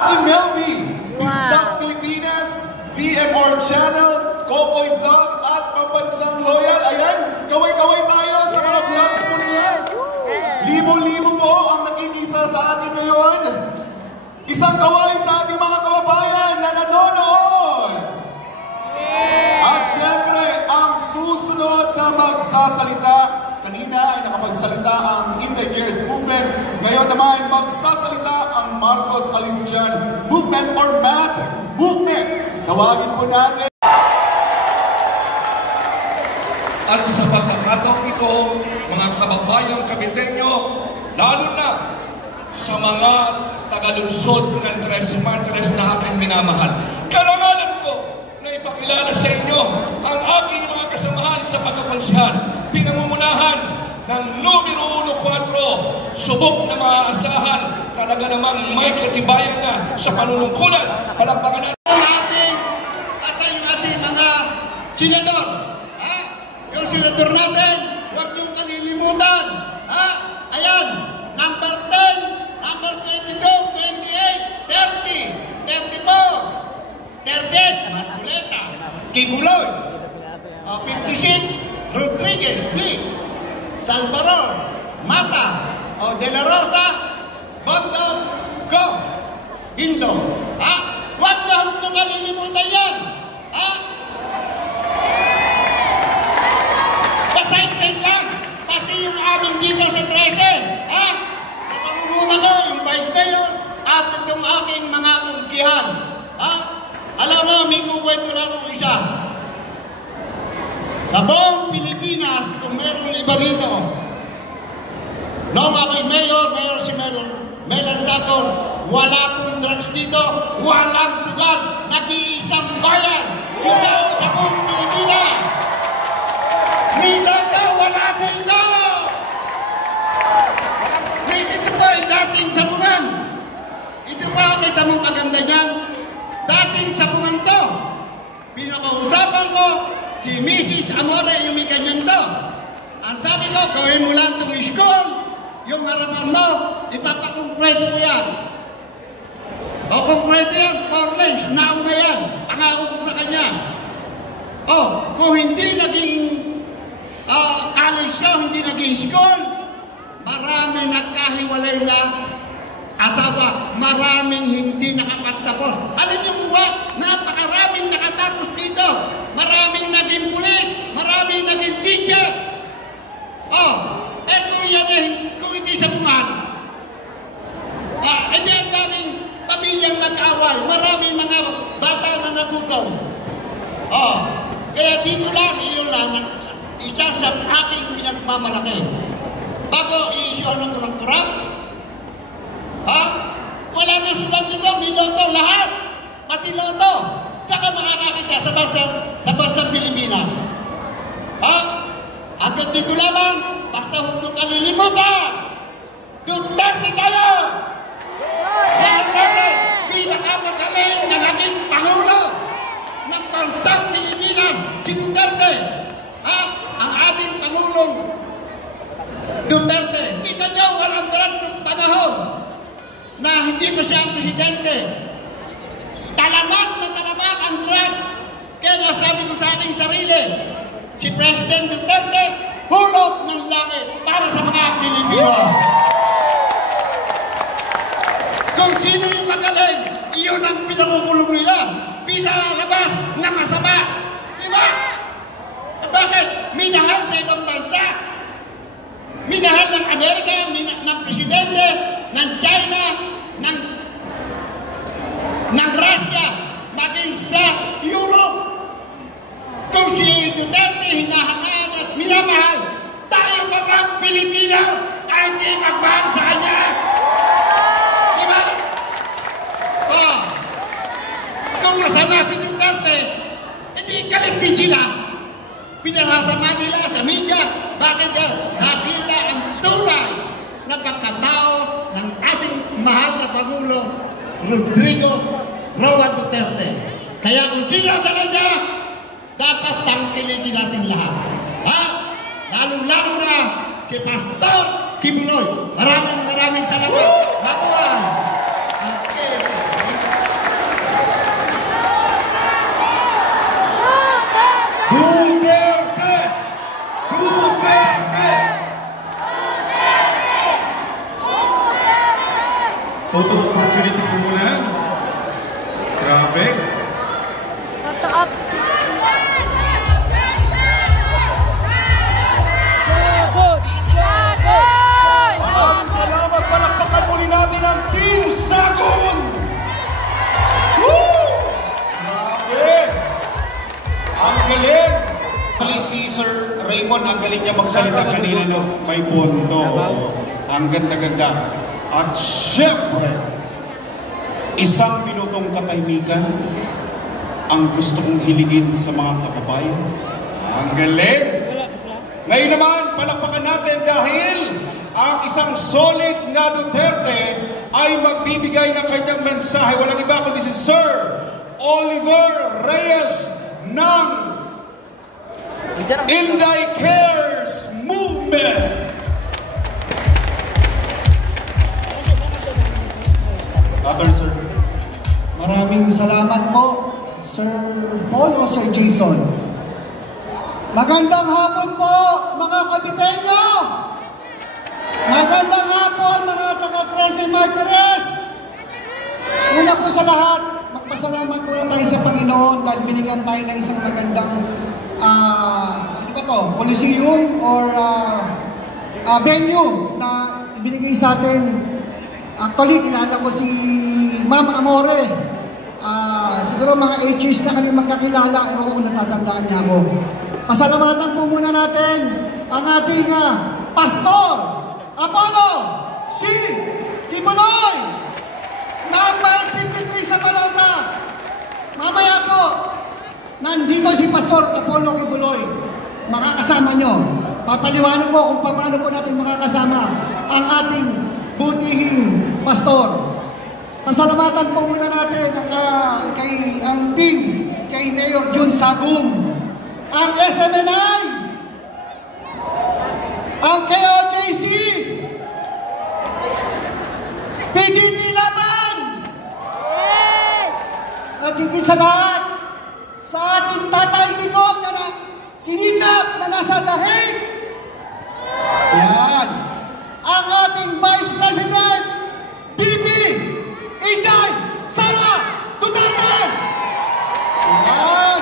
Ate Melvie, Stop Pilipinas, VMR Channel, Kokoy Vlog, at Pambansang Loyal. Ayan, kaway-kaway tayo sa mga vlogs po nila. Libo-libo po ang nakikisa sa atin ngayon. Isang kaway sa ating mga kababayan na nanonood. At syempre, ang susunod na magsasalita, kanina ay nakapagsalita ang Inday Cares Movement. Ngayon naman, magsasalita ang Marcos Alis Dyan Movement or MAT Movement. Tawagin po natin. At sa pagkakataong ito, mga kababayang Caviteño, lalo na sa mga tagalungsod ng Tres Matres na aking minamahal, karangalan ko na ipakilala sa inyo ang aking mga kasamahan sa pagkakonsyal, pinamumunahan ng numero 1-4, subok na maaasahan, talaga namang may katibayan na sa panunungkulan. Palakpakan natin at yung ating mga senador. Yung senador natin, huwag niyong kalilimutan. Ayan, number 10, number 22, 28, 30, 34, 38, Marcoleta, Kibuloy, 56, Rodriguez, B, Salvador, Mata, De La Rosa, Bondo, Go, Hinlo. Huwag niyong kalilimutan yan. State lang, pati yung aming dito sa 13, Pangunguna ko, yung Vice Mayor, at itong aking mga konsyehal. Alam mo, may kukwento lang ako isa. Sa buong Pilipinas, kung merong iba dito, noong aking Mayor si Melan Sacor, wala pong drugs dito, walang sugal, nag-iisang bayan, sugal sa buong Pilipinas. Milata, wala dito! Ito pa ay dating sabungan. Ito pa, kita mong maganda niyan. Dating sabungan to. Pinakausapan ko, si Mrs. Amore, yung may ganyan to. Ang sabi ko, gawin mo lang itong school, yung harapan mo, ipapakongkreto ko yan. O konkreto yan, 4 lanes, nauna yan. Pangako ko sa kanya. Kung hindi naging college na, hindi naging school, maraming nagkahiwalay na asawa, maraming hindi nakapagtapos. Alam niyo po ba, napakaraming nakatapos dito, maraming naging pulis, maraming naging teacher. Kung yan kung hindi sabungan, edi ang daming pamilyang nag-away, maraming mga bata na nagutom. Kaya dito lang, iyon lang, isa sa aking pinagmamalaki. Bago i-issue ko ng kurap, wala na sulang dito, may loto, lahat, pati loto, saka makakakita sa bansang Pilipinas. Hanggang dito lamang, basta huwag niyong kalilimutan, Duterte tayo! Dahil natin, pinakamagaling na naging Pangulo ng bansang Pilipinas, si Duterte. Ang ating Pangulong Duterte. Kita niyo, walang drag ng panahon na hindi pa siya ang presidente. Talamak na talamak ang drag. Kaya nasabi ko sa ating sarili, si President Duterte, hulog ng langit para sa mga Pilipino. Kung sino yung magaling, iyon ang pinangukulong nila. Pinalalabas na masama. Diba? Bakit? Minahal sa ibang bansa. Minahal ng Amerika, ng Presidente, ng China, ng Russia, maging sa Europe. Kung si Duterte hinahangad at minamahal, tayo pa bang Pilipino ay hindi magmahal sa kanya? Diba? Kung masama si Duterte, hindi galit din sila. Pinarasa nga nila sa media, bakit nakita ang tunay na pagkatao ng ating mahal na Pangulo, Rodrigo Roa Duterte. Kaya kung sino talaga, dapat tangkilikin natin lahat. Lalo-lalo na si Pastor Kibuloy. Maraming salamat. Mabuhay! Okay. pupunan. Grabe. Tata-ups. Maraming salamat. Palakpakan muli natin ang Team Sagon! Woo! Grabe! Ang galing! Si Sir Raymond, ang galing niya magsalita kanina, no? May punto. Ang ganda-ganda. At syempre, isang minutong katahimikan ang gusto kong hiligin sa mga kababayan. Ang galing! Ngayon naman, palakpakan natin dahil ang isang solid na Duterte ay magbibigay ng kanyang mensahe. Walang iba kundi si Sir Oliver Reyes ng Inday Cares Movement. Attorney, sir. Maraming salamat po, Sir Paul o Sir Jason. Magandang hapon po, mga Kabitenyo! Magandang hapon, mga taga-Trece Martires! Una po sa lahat, magpasalamat po na tayo sa Panginoon dahil binigyan tayo ng isang magandang Coliseum or venue na ibinigay sa atin. Actually, kilala ko si Ma'am Amore. Siguro mga ages na kami magkakilala. Ewan ko kung natatandaan niya ako. Pasalamatan po muna natin ang ating Pastor Apollo C. Kibuloy ng Bar 53 sa Balota. Mamaya po, nandito si Pastor Apollo Kibuloy. Makakasama nyo. Papaliwanag ko kung paano po natin makakasama ang ating butihing pastor. Pasalamatan po muna natin ang team, kay Mayor Jun Sagum, ang SMNI, ang KOJC, PDP Laban, at higit sa lahat, sa ating Tatay Digong na kinikap na nasa dahig. Yan. Ang ating Vice President, BP Inday Sara Duterte. Yan.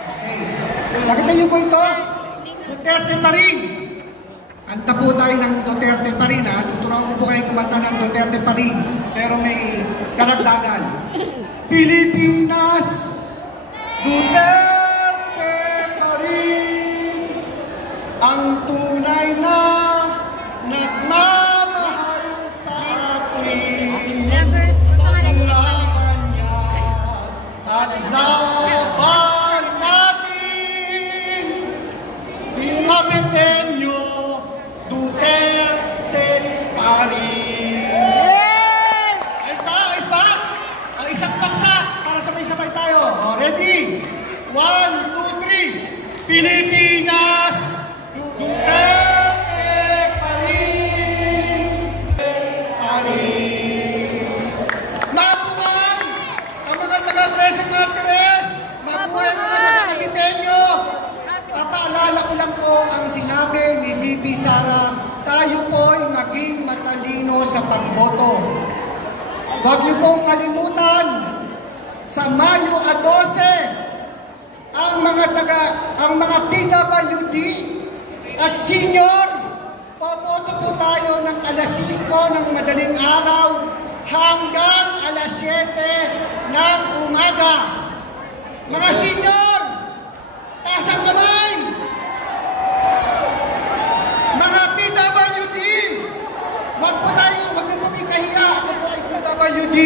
Okay. Nakita niyo po ito? Duterte pa rin. Kanta po tayo ng Duterte pa rin. Tuturuan ko po kayo kumanta ng Duterte pa rin. Pero may karagdagan. Pilipinas, Duterte pa rin ang tunay na nagmamahal sa atin. Tulakan niya at laban natin. Kabitenyo, Duterte pa rin. Ayos ba? Ayos ba? Isang paksa para sabay-sabay tayo. Ready? 1, 2, 3. Pilipinas, Duterte pa rin. Pa rin. Mabuhay ang mga taga-Trece Martires. Mabuhay ang mga taga-Kabitenyo. Papaalala ko lang po ang sinabi ni BP Sara, tayo po ay maging matalino sa pagboto. Huwag niyo pong kalimutan, sa Mayo 12, ang mga PWD at senior, popoto po tayo ng alas 5 ng madaling araw hanggang alas 7 ng umaga. Mga senior, taas ang kamay! Mga PWD, wag niyo pong ikahiya, ako po ay PWD.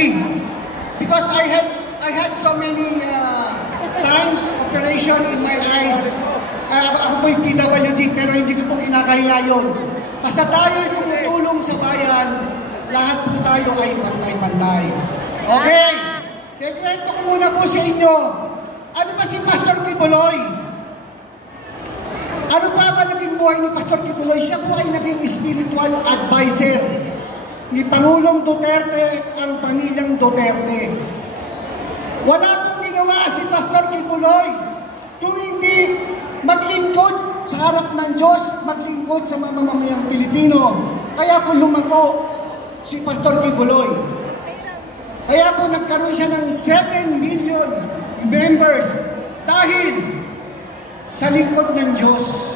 Because I had so many times operation in my eyes. Ako po yung PWD, pero hindi ko po kinakahiya yun. Basta tayo ay tumutulong sa bayan, lahat po tayo ay pantay-pantay. Okay? Kaya kwento ko muna po sa inyo, ano ba si Pastor Kibuloy? Ano pa ba naging buhay ni Pastor Kibuloy? Siya po ay naging spiritual advisor ni Pangulong Duterte, ang pamilyang Duterte. Wala pong ginawa si Pastor Kibuloy kung hindi maglingkod sa harap ng Diyos, maglingkod sa mamamayang Pilipino. Kaya po lumago si Pastor Kibuloy. Kaya po nagkaroon siya ng 7 million members dahil sa lingkod ng Diyos.